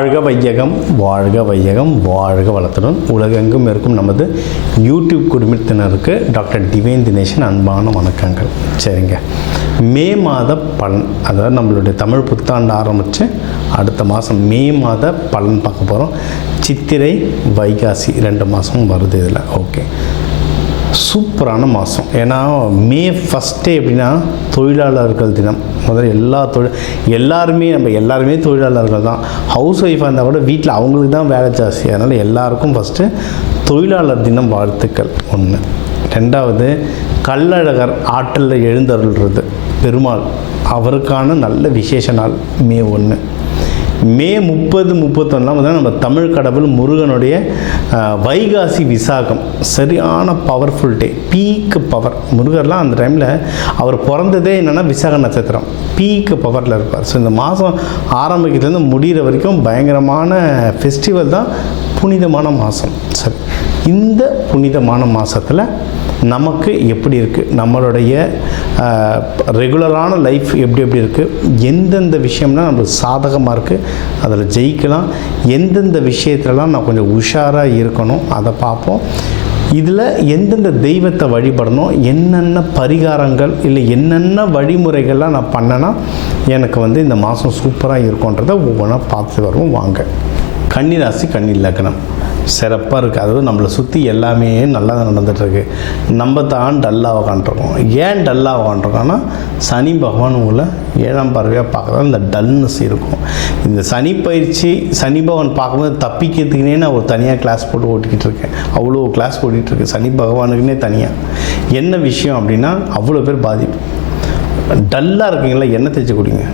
வாழ்க வையகம், வாழ்க வையகம், வாழ்க வளத்துடன் உலகெங்கும் இருக்கும் நமது யூடியூப் குடும்பத்தினருக்கு டாக்டர் டிவைன் தினேஷன் அன்பான வணக்கங்கள். சரிங்க, மே மாத பலன், அதாவது நம்மளுடைய தமிழ் புத்தாண்டு ஆரம்பித்து அடுத்த மாதம் மே மாத பலன் பார்க்க போகிறோம். சித்திரை வைகாசி 2 மாதமும் வருது இதில். ஓகே, சூப்பரான மாதம். ஏன்னா மே ஃபஸ்ட்டே எப்படின்னா தொழிலாளர்கள் தினம். முதல்ல எல்லாருமே தொழிலாளர்கள் தான். ஹவுஸ் ஒய்ஃபாக இருந்தால் கூட வீட்டில் அவங்களுக்கு தான் வேலை ஜாஸ்தி. அதனால் எல்லாருக்கும் ஃபஸ்ட்டு தொழிலாளர் தினம் வாழ்த்துக்கள் ஒன்று. ரெண்டாவது, கள்ளழகர் ஆற்றலில் எழுந்தருள்றது பெருமாள், அவருக்கான நல்ல விசேஷ நாள் மே 1. மே 30, 31 நம்ம தமிழ் கடவுள் முருகனுடைய வைகாசி விசாகம், சரியான பவர்ஃபுல் டே, பீக் பவர். முருகர்லாம் அந்த டைமில் அவர் பிறந்ததே என்னென்னா விசாக நட்சத்திரம், பீக் பவரில் இருப்பார். ஸோ இந்த மாதம் ஆரம்பிக்கிறதுலேருந்து முடிகிற வரைக்கும் பயங்கரமான ஃபெஸ்டிவல் தான், புனிதமான மாதம். சரி, இந்த புனிதமான மாதத்தில் நமக்கு எப்படி இருக்குது, நம்மளுடைய ரெகுலரான லைஃப் எப்படி இருக்குது, எந்தெந்த விஷயம்னா நம்மளுக்கு சாதகமாக இருக்குது, அதில் ஜெயிக்கலாம், எந்தெந்த விஷயத்துலலாம் நான் கொஞ்சம் உஷாராக இருக்கணும் அதை பார்ப்போம். இதில் எந்தெந்த தெய்வத்தை வழிபடணும், என்னென்ன பரிகாரங்கள் இல்லை என்னென்ன வழிமுறைகள்லாம் நான் பண்ணேன்னா எனக்கு இந்த மாதம் சூப்பராக இருக்குன்றதை ஒவ்வொன்றா பார்த்து வருவோம். வாங்க. கன்னிராசி, கன்னி லக்னம் சிறப்பாக இருக்குது. அதாவது நம்மளை சுற்றி எல்லாமே நல்லா தான் நடந்துகிட்ருக்கு. நம்ம தான் டல்லாக உக்காண்ட்ருக்கோம். ஏன் டல்லாக உக்காண்ட்ருக்கோன்னா சனி பகவான் உங்களை 7ஆம் பார்வையாக பார்க்குறது இந்த டல்னஸ் இருக்கும். இந்த சனி பயிற்சி, சனி பகவான் பார்க்கும்போது தப்பிக்கிறதுக்குனே நான் ஒரு தனியாக கிளாஸ் போட்டு ஓட்டிக்கிட்டு இருக்கேன். அவ்வளோ கிளாஸ் ஓட்டிகிட்ருக்கு சனி பகவானுக்குன்னே தனியாக. என்ன விஷயம் அப்படின்னா, அவ்வளோ பேர் பாதிப்பு. டல்லாக இருக்கீங்களா, எண்ணெய் தேய்ச்சி குடிங்க,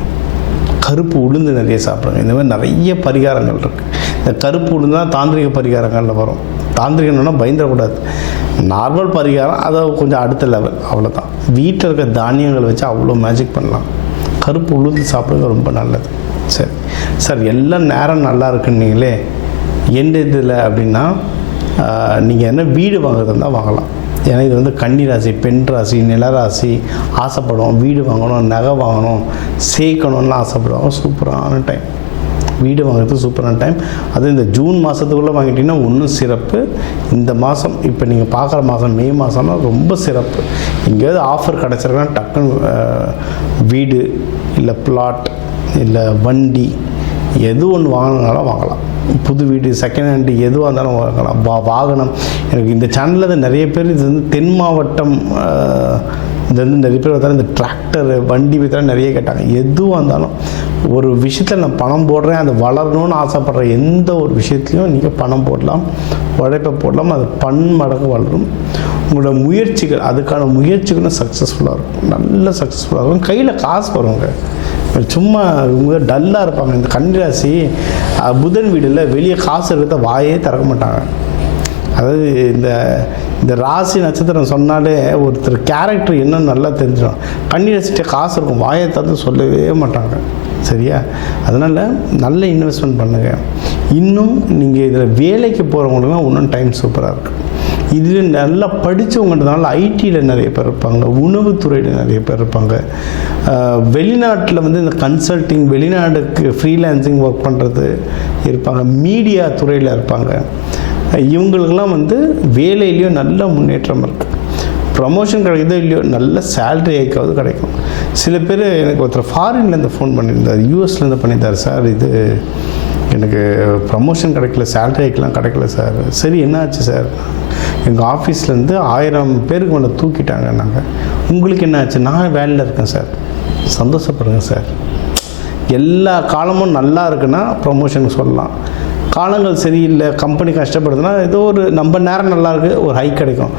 கருப்பு உளுந்து நிறைய சாப்பிடுங்க. இந்த மாதிரி நிறைய பரிகாரங்கள் இருக்குது. இந்த கருப்பு உளுந்து தான் தாந்திரிக பரிகாரங்களில் வரும். தாந்திரிகம்னா பயந்துடக்கூடாது, நார்மல் பரிகாரம், அதை கொஞ்சம் அடுத்த லெவல், அவ்வளோதான். வீட்டில் இருக்க தானியங்களை வச்சு அவ்வளோ மேஜிக் பண்ணலாம். கருப்பு உளுந்து சாப்பிடுங்க, ரொம்ப நல்லது. சரி சார், எல்லாம் நேரம் நல்லா இருக்குன்னீங்களே, எந்த இதில் அப்படின்னா நீங்கள் என்ன வீடு வாங்குறதா இருந்தால் வாங்கலாம். ஏன்னா இது கன்னிராசி, பெண் ராசி, நிலராசி, ஆசைப்படுவோம் வீடு வாங்கணும், நகை வாங்கணும், சேர்க்கணும்னு ஆசைப்படுவாங்க. சூப்பரான டைம், வீடு வாங்குறது சூப்பரான டைம். அது இந்த ஜூன் மாதத்துக்குள்ளே வாங்கிட்டீங்கன்னா இன்னும் சிறப்பு. இந்த மாதம் இப்போ நீங்கள் பார்க்குற மாதம் மே மாதம்னா ரொம்ப சிறப்பு. எங்கேயாவது ஆஃபர் கிடச்சிருக்குன்னா டக்குன்னு வீடு இல்லை பிளாட் இல்லை வண்டி எது ஒன்று வாங்கினாலும் வாங்கலாம். புது வீடு, செகண்ட் ஹேண்டு, எதுவாக இருந்தாலும் வாங்கலாம். வாகனம். எனக்கு இந்த சேனலில் நிறைய பேர் இது தென் மாவட்டம் நிறைய பேர் பார்த்தாலும் இந்த டிராக்டர் வண்டி பற்றிலாம் நிறைய கேட்டாங்க. எதுவாக இருந்தாலும் ஒரு விஷயத்தில் நான் பணம் போடுறேன், அது வளரணும்னு ஆசைப்படுற எந்த ஒரு விஷயத்துலையும் நீங்கள் பணம் போடலாம், உழைப்பை போடலாம், அது பன்மடங்கு வளரும். உங்களோட முயற்சிகள், அதுக்கான முயற்சிகளும் சக்ஸஸ்ஃபுல்லாக இருக்கும், நல்ல சக்ஸஸ்ஃபுல்லாக இருக்கும். கையில் காசு வருவாங்க. சும்மா இவங்க டல்லாக இருப்பாங்க. இந்த கன்னிராசி புதன் வீடில் வெளியே காசு எடுத்த வாயே திறக்க மாட்டாங்க. அதாவது இந்த ராசி நட்சத்திரம் சொன்னாலே ஒருத்தர் கேரக்டர் என்னன்னு நல்லா தெரிஞ்சிடும். கன்னிராசிட்ட காசு இருக்கும், வாயை தந்து சொல்லவே மாட்டாங்க. சரியா? அதனால் நல்ல இன்வெஸ்ட்மெண்ட் பண்ணுங்கள். இன்னும் நீங்கள் இதில் வேலைக்கு போகிறவங்களுக்குலாம் இன்னும் டைம் சூப்பராக இருக்குது. இதில் நல்லா படித்தவங்கன்றதுனால ஐடியில் நிறைய பேர் இருப்பாங்க, உணவுத்துறையில் நிறைய பேர் இருப்பாங்க, வெளிநாட்டில் இந்த கன்சல்டிங், வெளிநாடுக்கு ஃப்ரீலான்சிங் ஒர்க் பண்ணுறது இருப்பாங்க, மீடியா துறையில் இருப்பாங்க. இவங்களுக்கெல்லாம் வேலையிலையும் நல்ல முன்னேற்றம் இருக்குது. ப்ரமோஷன் கிடைக்குதோ இல்லையோ, நல்ல சேலரி ஹைக்காவது கிடைக்கும். சில பேர் எனக்கு ஒருத்தர் ஃபாரின்லேருந்து ஃபோன் பண்ணியிருந்தார், யூஎஸ்லேருந்து பண்ணியிருந்தார். சார், இது எனக்கு ப்ரமோஷன் கிடைக்கல, சேலரி ஹைக்கெலாம் கிடைக்கல சார். சரி, என்னாச்சு சார்? எங்கள் ஆஃபீஸ்லேருந்து 1000 பேருக்கு மேலே தூக்கிட்டாங்க. நாங்கள், உங்களுக்கு என்ன ஆச்சு? நான் வேலையில் இருக்கேன் சார். சந்தோஷப்படுங்க சார். எல்லா காலமும் நல்லா இருக்குன்னா ப்ரமோஷனுக்கு சொல்லலாம். காலங்கள் சரியில்லை, கம்பெனி கஷ்டப்படுதுன்னா ஏதோ ஒரு நம்ம நேரம் நல்லா இருக்குது, ஒரு ஹைக் கிடைக்கும்.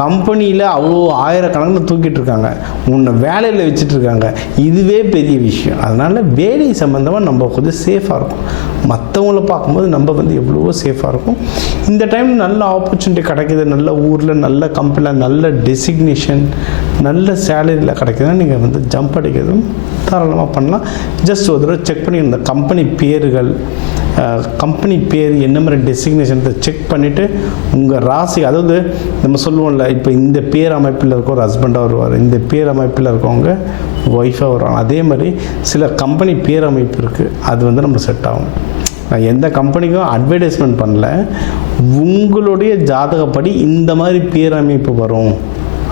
கம்பெனியில் அவ்வளோ 1000 கணக்கில் தூக்கிட்டு இருக்காங்க, உன்னை வேலையில் வச்சுட்ருக்காங்க. இதுவே பெரிய விஷயம். அதனால் வேலை சம்மந்தமாக நம்ம கொஞ்சம் சேஃபாக இருக்கும். மற்றவங்கள பார்க்கும்போது நம்ம எவ்வளவோ சேஃபாக இருக்கும். இந்த டைம் நல்ல ஆப்பர்ச்சுனிட்டி கிடைக்கிது, நல்ல ஊரில், நல்ல கம்பெனியில், நல்ல டெசிக்னேஷன், நல்ல சேலரியில் கிடைக்குதுன்னா நீங்கள் ஜம்ப் அடிக்கிறதும் தாராளமாக பண்ணலாம். ஜஸ்ட் ஒரு தடவை செக் பண்ணி இந்த கம்பெனி பேர்கள், கம்பெனி பேர் என்ன மாதிரி டெசிக்னேஷன் செக் பண்ணிவிட்டு உங்கள் ராசி, அதாவது நம்ம சொல்லுவோம்ல, இப்போ இந்த பேர் அமைப்பில் இருக்க ஒரு ஹஸ்பண்டாக வருவார், இந்த பேர் அமைப்பில் இருக்கவங்க ஒய்ஃபாக வருவாங்க. அதே மாதிரி சில கம்பெனி பேர் அமைப்பு இருக்குது, அது நம்ம செட் ஆகும். நான் எந்த கம்பெனிக்கும் அட்வர்டைஸ்மெண்ட் பண்ணல. உங்களுடைய ஜாதகப்படி இந்த மாதிரி பேர் அமைப்பு வரும்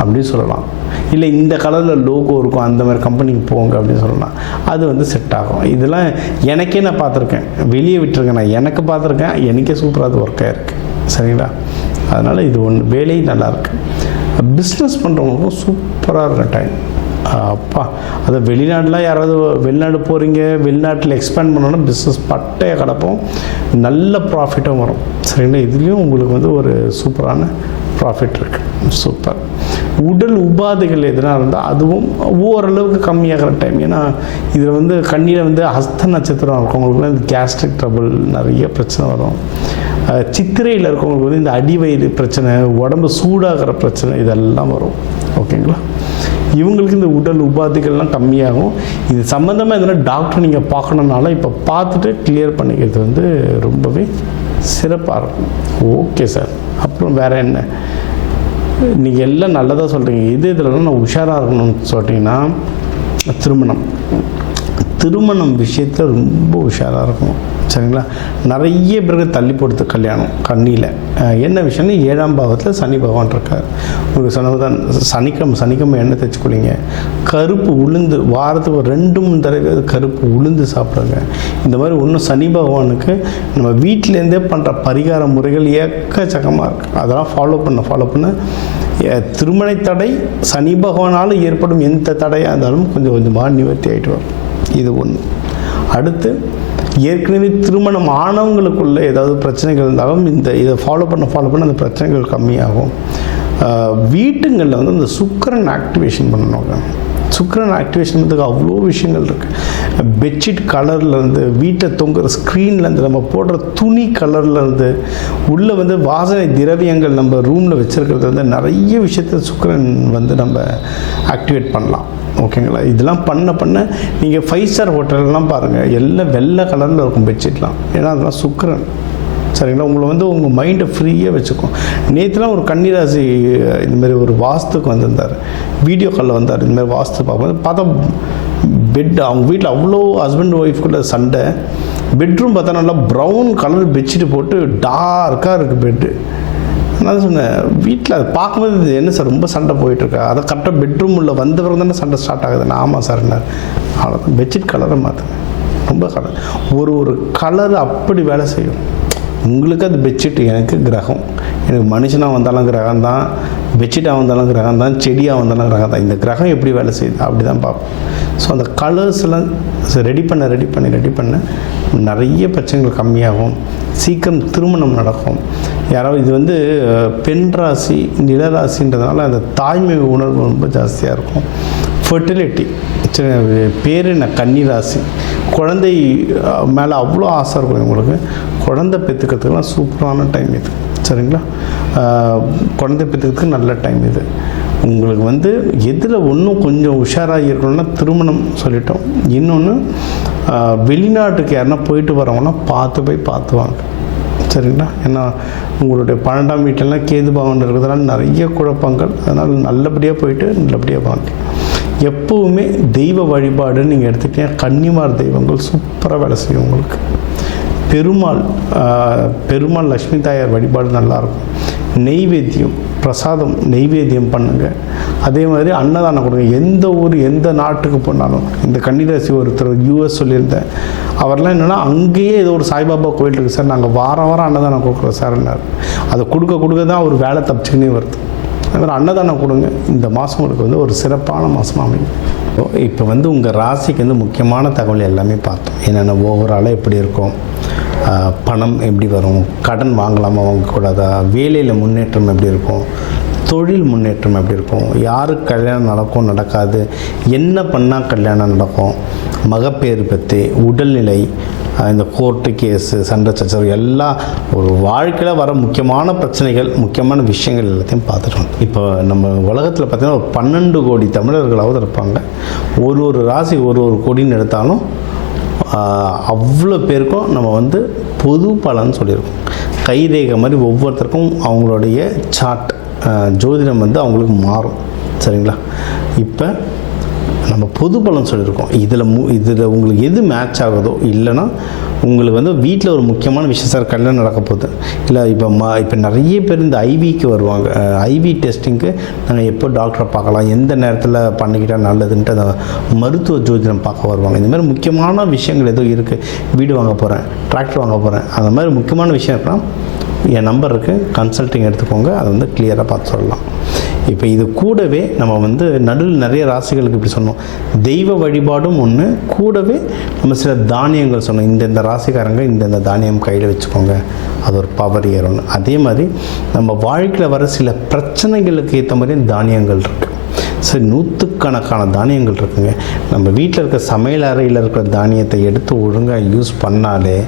அப்படின்னு சொல்லலாம். இல்லை இந்த கலரில் லோகோ இருக்கும், அந்த மாதிரி கம்பெனிக்கு போங்க அப்படின்னு சொல்லலாம். அது வந்து செட் ஆகும். இதெல்லாம் எனக்கே நான் பார்த்துருக்கேன், வெளியே விட்டுருக்கேன். நான் எனக்கு பார்த்துருக்கேன், எனக்கே சூப்பராக அது ஒர்க் ஆகிருக்கு. சரிங்களா? அதனால் இது ஒன்று வேலையும் நல்லாயிருக்கு. பிஸ்னஸ் பண்ணுறவங்களுக்கும் சூப்பராக இருக்கும் டைம். அப்பா, அது வெளிநாட்டில் யாராவது வெளிநாடு போகிறீங்க, வெளிநாட்டில் எக்ஸ்பேண்ட் பண்ணோன்னா பிஸ்னஸ் பட்டையை கிடப்போம், நல்ல ப்ராஃபிட்டும் வரும். சரிங்களா? இதுலேயும் உங்களுக்கு வந்து ஒரு சூப்பரான ப்ராஃபிட் இருக்குது. சூப்பர். உடல் உபாதைகள் எதுனா இருந்தால் அதுவும் ஓரளவுக்கு கம்மியாகிற டைம். ஏன்னா இதில் வந்து கண்ணியில் வந்து ஹஸ்த நட்சத்திரம் இருக்கவங்களுக்கு இந்த கேஸ்ட்ரிக் ட்ரபிள் நிறைய பிரச்சனை வரும். சித்திரையில் இருக்கவங்களுக்கு வந்து இந்த அடிவயிறு பிரச்சனை, உடம்பு சூடாகிற பிரச்சனை, இதெல்லாம் வரும். ஓகேங்களா? இவங்களுக்கு இந்த உடல் உபாதைகள்லாம் கம்மியாகும். இது சம்மந்தமாக எதனா டாக்டர் நீங்கள் பார்க்கணுன்னாலும் இப்போ பார்த்துட்டு கிளியர் பண்ணிக்கிறது வந்து ரொம்பவே சிறப்பாக இருக்கும். Okay sir. அப்புறம் வேறு என்ன? நீங்கள் எல்லாம் நல்லதாக சொல்கிறீங்க. இதெல்லாம் நான் உஷாராக இருக்கணும்னு சொல்கிறீங்கன்னா, திருமணம் விஷயத்தில் ரொம்ப உஷாராக இருக்கணும். சரிங்களா? நிறைய பேருக்கு தள்ளி போடுறது கல்யாணம் கண்ணியில். என்ன விஷயம்னா, 7ஆம் பாவத்தில் சனி பகவான் இருக்கார். உங்களுக்கு சொன்னதான் சனிக்கிழமை எண்ணெய் தைச்சிக்கொள்ளிங்க. கருப்பு உளுந்து வாரத்துக்கு ஒரு 2-3 தடவை கருப்பு உளுந்து சாப்பிடுங்க. இந்த மாதிரி ஒன்றும் சனி பகவானுக்கு நம்ம வீட்டிலேருந்தே பண்ணுற பரிகார முறைகள் எக்கச்சக்கமாக இருக்குது. அதெல்லாம் ஃபாலோ பண்ண திருமண தடை சனி பகவானால் ஏற்படும் எந்த தடையாக இருந்தாலும் கொஞ்சம் கொஞ்சமாக நிவர்த்தி ஆகிட்டு வரும். இது ஒன்று. அடுத்து, ஏற்கனவே திருமணம் ஆனவங்களுக்குள்ள ஏதாவது பிரச்சனைகள் இருந்தாலும் இதை ஃபாலோ பண்ண அந்த பிரச்சனைகள் கம்மியாகும். வீட்டுங்களில் வந்து இந்த சுக்கிரன் ஆக்டிவேஷன் பண்ணணுங்க. சுக்கிரன் ஆக்டிவேஷன் பண்ணுறதுக்கு அவ்வளோ விஷயங்கள் இருக்குது. பெட்ஷீட் கலர்லேருந்து, வீட்டை தொங்குற ஸ்க்ரீன்லேருந்து, நம்ம போடுற துணி கலர்லேருந்து, உள்ளே வந்து வாசனை திரவியங்கள் நம்ம ரூமில் வச்சுருக்கிறது வந்து நிறைய விஷயத்தை சுக்கிரன் வந்து நம்ம ஆக்டிவேட் பண்ணலாம். ஓகேங்களா? இதெல்லாம் பண்ண நீங்கள் 5 ஸ்டார் ஹோட்டல்லாம் பாருங்கள், எல்லாம் வெள்ளை கலரில் இருக்கும் பெட்ஷீட்லாம். ஏன்னா அதெல்லாம் சுக்கிரன். சரிங்களா? உங்களை வந்து உங்கள் மைண்டை ஃப்ரீயாக வச்சுக்கும். நேற்றுலாம் ஒரு கன்னிராசி இந்தமாரி ஒரு வாஸ்துக்கு வந்திருந்தார், வீடியோ காலில் வந்தார். இந்தமாதிரி வாஸ்து பார்த்தா பெட், அவங்க வீட்டில் அவ்வளோ ஹஸ்பண்ட் ஒய்ஃப்குள்ள சண்டை. பெட்ரூம் பார்த்தா நல்லா ப்ரௌன் கலர் பெட்ஷீட் போட்டு டார்க்காக இருக்குது பெட்டு. நான் சொன்னேன், வீட்டில் அதை பார்க்கும்போது என்ன சார் ரொம்ப சண்டை போயிட்டுருக்கா? அதை கரெக்டாக பெட்ரூம் உள்ள வந்த பிறகு தானே சண்டை ஸ்டார்ட் ஆகுதுன்னு. ஆமாம் சார்னார். அவ்வளோதான், பெட்ஷீட் கலரை மாற்றுங்க. ரொம்ப கலர் ஒரு கலர் அப்படி வேலை செய்யும். உங்களுக்கு அது பெட்ஷீட், எனக்கு கிரகம். எனக்கு மனுஷனாக வந்தாலும் கிரகம் தான், பெட்ஷீட்டாக வந்தாலும் கிரகம் தான், செடியாக வந்தாலும் கிரகம் தான். இந்த கிரகம் எப்படி வேலை செய்யுது அப்படி தான் பார்ப்போம். ஸோ அந்த கலர்ஸ்லாம் ரெடி பண்ண நிறைய பிரச்சனைகள் கம்மியாகும். சீக்கிரம் திருமணம் நடக்கும். யாராவது இது வந்து பெண் ராசி, நிலராசின்றதுனால அந்த தாய்மை உணர்வு ரொம்ப ஜாஸ்தியாக இருக்கும். ஃபெர்டிலிட்டி பேர் என்ன, கன்னி ராசி. குழந்தை மேலே அவ்வளோ ஆசை இருக்கும் உங்களுக்கு. குழந்தை பெற்றுக்கிறதுக்குலாம் சூப்பரான டைம் இது. சரிங்களா? குழந்தை பெற்றுக்கிறதுக்கு நல்ல டைம் இது. உங்களுக்கு வந்து எதில் ஒன்றும் கொஞ்சம் உஷாராக இருக்கணும்னா திருமணம் சொல்லிட்டோம். இன்னொன்று, வெளிநாட்டுக்கு யாருன்னா போயிட்டு வரவங்கன்னா பார்த்து வாங்க. சரிங்களா? ஏன்னா உங்களுடைய 12ஆம் வீட்டிலலாம் கேது பகவான் இருக்கிறதுனால நிறைய குழப்பங்கள். அதனால் நல்லபடியாக போயிட்டு நல்லபடியாக வாங்க. எப்போவுமே தெய்வ வழிபாடு நீங்கள் எடுத்துக்கிட்டீங்கன்னா கன்னிமார் தெய்வங்கள் சூப்பராக வேலை செய்யும் உங்களுக்கு. பெருமாள் லக்ஷ்மி தாயார் வழிபாடு நல்லாயிருக்கும். நெய்வேத்தியம், பிரசாதம் நெய்வேத்தியம் பண்ணுங்கள். அதே மாதிரி அன்னதானம் கொடுங்க. எந்த ஊர் எந்த நாட்டுக்கு போனாலும், இந்த கன்னிராசி ஒருத்தர் US சொல்லியிருந்தேன், அவர்லாம் என்னென்னா அங்கேயே ஏதோ ஒரு சாய்பாபா கோயில் இருக்குது சார், நாங்கள் வாரம் அன்னதானம் கொடுக்குறோம் சார்னார். அதை கொடுக்க தான் ஒரு வேலை தப்பிச்சுக்கினே வருது. அது மாதிரி அன்னதானம் கொடுங்க. இந்த மாதம் உங்களுக்கு வந்து ஒரு சிறப்பான மாதமாக அமையும். இப்போ வந்து உங்கள் ராசிக்கு வந்து முக்கியமான தகவல் எல்லாமே பார்த்தோம். என்னென்ன ஓவராலாக எப்படி இருக்கும், பணம் எப்படி வரும், கடன் வாங்கலாமா வாங்கக்கூடாதா, வேலையில் முன்னேற்றம் எப்படி இருக்கும், தொழில் முன்னேற்றம் எப்படி இருக்கும், யாருக்கு கல்யாணம் நடக்கும் நடக்காது, என்ன பண்ணால் கல்யாணம் நடக்கும், மகப்பேறு பற்றி, உடல்நிலை, இந்த கோர்ட்டு கேஸு, சண்டை சச்சரவு எல்லாம் ஒரு வாழ்க்கையில் வர முக்கியமான பிரச்சனைகள், முக்கியமான விஷயங்கள் எல்லாத்தையும் பார்த்துட்டோம். இப்போ நம்ம உலகத்தில் பார்த்திங்கன்னா ஒரு 12 கோடி தமிழர்களாவது இருப்பாங்க. ஒரு ராசி ஒரு கோடின்னு எடுத்தாலும் அவ்வளோ பேருக்கும் நம்ம வந்து பொது பலன் சொல்லியிருக்கோம். கைரேகை மாதிரி ஒவ்வொருத்தருக்கும் அவங்களுடைய சார்ட், ஜோதிடம் வந்து அவங்களுக்கு மாறும். சரிங்களா? இப்போ நம்ம பொது பலன் சொல்லியிருக்கோம். இதில் உங்களுக்கு எது மேட்ச் ஆகுதோ, இல்லைன்னா உங்களுக்கு வந்து வீட்டில் ஒரு முக்கியமான விஷயம், சார் கல்யாணம் நடக்க போகுது, இல்லை இப்போ நிறைய பேர் இந்த ஐவிக்கு வருவாங்க. ஐவி டெஸ்டிங்க்கு நாங்கள் எப்போ டாக்டரை பார்க்கலாம், எந்த நேரத்தில் பண்ணிக்கிட்டால் நல்லதுன்ட்டு அந்த மருத்துவ ஜோதிடம் பார்க்க வருவாங்க. இந்த மாதிரி முக்கியமான விஷயங்கள் ஏதோ இருக்குது, வீடு வாங்க போகிறேன், டிராக்டர் வாங்க போகிறேன், அந்த மாதிரி முக்கியமான விஷயம் இருக்கலாம், என் நம்பர் இருக்குது, கன்சல்ட்டிங் எடுத்துக்கோங்க, அதை வந்து கிளியராக பார்த்து சொல்லலாம். இப்போ இது கூடவே நம்ம வந்து நடுவில் நிறைய ராசிகளுக்கு இப்படி சொன்னோம், தெய்வ வழிபாடும் ஒன்று, கூடவே நம்ம சில தானியங்கள் சொன்னோம், இந்தந்த ராசிக்காரங்க இந்தந்த தானியம் கையில் வச்சுக்கோங்க, அது ஒரு பவர் ஏறும்னு. அதே மாதிரி நம்ம வாழ்க்கையில் வர சில பிரச்சனைகளுக்கு ஏற்ற மாதிரி தானியங்கள் இருக்குது. சரி, நூற்றுக்கணக்கான தானியங்கள் இருக்குங்க. நம்ம வீட்டில் இருக்க சமையல் அறையில் இருக்கிற தானியத்தை எடுத்து ஒழுங்காக யூஸ் பண்ணாலே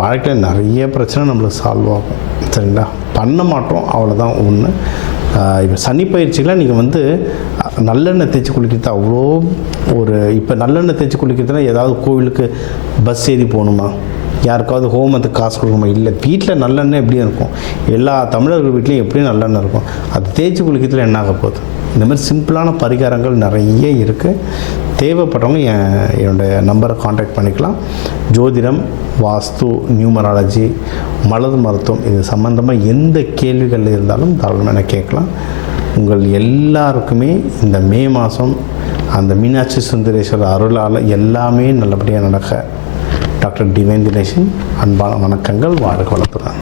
வாழ்க்கையில் நிறைய பிரச்சனை நம்மளுக்கு சால்வ் ஆகும். சரிங்களா? பண்ண மாட்டோம், அவ்வளோதான் ஒன்று. இப்போ சனி பயிற்சிகளாக நீங்கள் வந்து நல்லெண்ணெய் தேய்ச்சி குளிக்கிறது அவ்வளோ இப்போ நல்லெண்ணெய் தேய்ச்சி குளிக்கிறதுனா ஏதாவது கோவிலுக்கு பஸ் ஏறி போகணுமா, யாருக்காவது ஹோமத்துக்கு காசு கொடுக்கணுமா? இல்லை, வீட்டில் நல்லெண்ணெய் எப்படியும் இருக்கும், எல்லா தமிழர்கள் வீட்லேயும் எப்படியும் நல்லெண்ணெய் இருக்கும், அது தேய்ச்சி குளிக்கிறதுல என்ன ஆக போகுது? இந்த மாதிரி சிம்பிளான பரிகாரங்கள் நிறைய இருக்குது. தேவைப்படுறவங்க என்னோடய நம்பரை காண்டாக்ட் பண்ணிக்கலாம். ஜோதிடம், வாஸ்து, நியூமராலஜி, மலர் மருத்துவம், இது சம்மந்தமாக எந்த கேள்விகள் இருந்தாலும் தாராளமாக எனக்கு கேட்கலாம். உங்கள் எல்லாருக்குமே இந்த மே மாதம் அந்த மீனாட்சி சுந்தரேஸ்வரர் அருளால் எல்லாமே நல்லபடியாக நடக்க டாக்டர் டிவைன் தினேஷன் அன்பான வணக்கங்கள். வாழ்க வளத்துடன்.